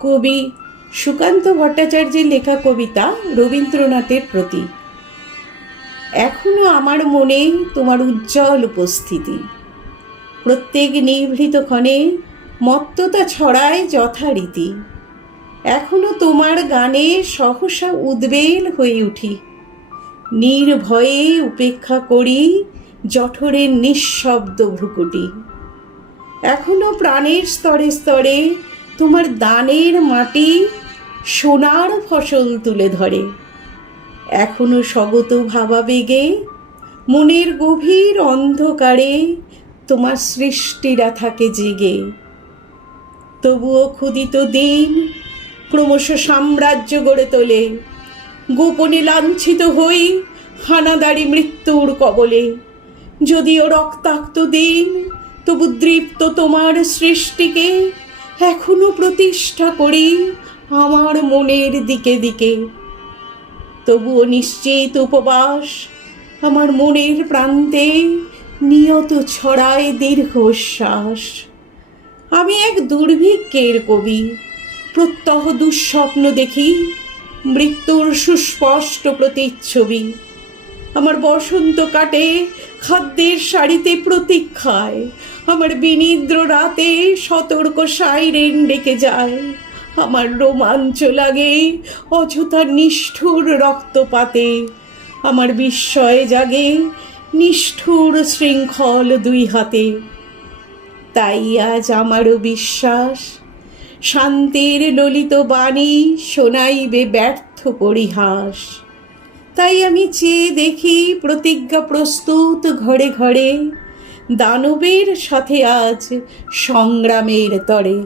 কবি সুকান্ত ভট্টাচার্যের লেখা কবিতা রবীন্দ্রনাথের প্রতি। এখনো আমার মনে তোমার উজ্জ্বল উপস্থিতি। প্রত্যেক নিভৃত ক্ষণে মত্ততা ছড়ায় যথারীতি। এখনো তোমার গানে সহসা উদ্বেল হয়ে উঠি। নির্ভয়ে উপেক্ষা করি জঠরের নিঃশব্দ ভ্রুকুটি। এখনো প্রাণের স্তরে স্তরে তোমার দানের মাটি সোনার ফসল তুলে ধরে। এখনো স্বগত ভাবাবেগে মনের গভীর অন্ধকারে তোমার সৃষ্টিরা থাকে জেগে। তবুও ক্ষুদিত দিন ক্রমশ সাম্রাজ্য গড়ে তোলে। গোপনে লাঞ্ছিত হই হানাদারি মৃত্যুর কবলে। যদিও রক্তাক্ত দিন তবু দৃপ্ত তোমার সৃষ্টিকে এখনো প্রতিষ্ঠা করি আমার মনের দিকে দিকে। তবুও নিশ্চিত উপবাস আমার মনের প্রান্তে নিয়ত ছড়ায় দীর্ঘশ্বাস। আমি এক দুর্ভিক্ষের কবি, প্রত্যহ দুঃস্বপ্ন দেখি মৃত্যুর সুস্পষ্ট প্রতিচ্ছবি। আমার বসন্ত কাটে খাদ্যের সারিতে প্রতীক্ষায়। আমার বিনিদ্র রাতে সতর্ক সাইরেন ডেকে যায়। আমার রোমাঞ্চ লাগে অযথা নিষ্ঠুর রক্তপাতে। আমার বিস্ময়ে জাগে নিষ্ঠুর শৃঙ্খল দুই হাতে। তাই আজ আমারও বিশ্বাস শান্তির ললিত বাণী শোনাইবে ব্যর্থ পরিহাস। তাই আমি চেয়ে দেখি প্রতিজ্ঞা প্রস্তুত ঘরে ঘরে, দানবের সাথে আজ সংগ্রামের তরে।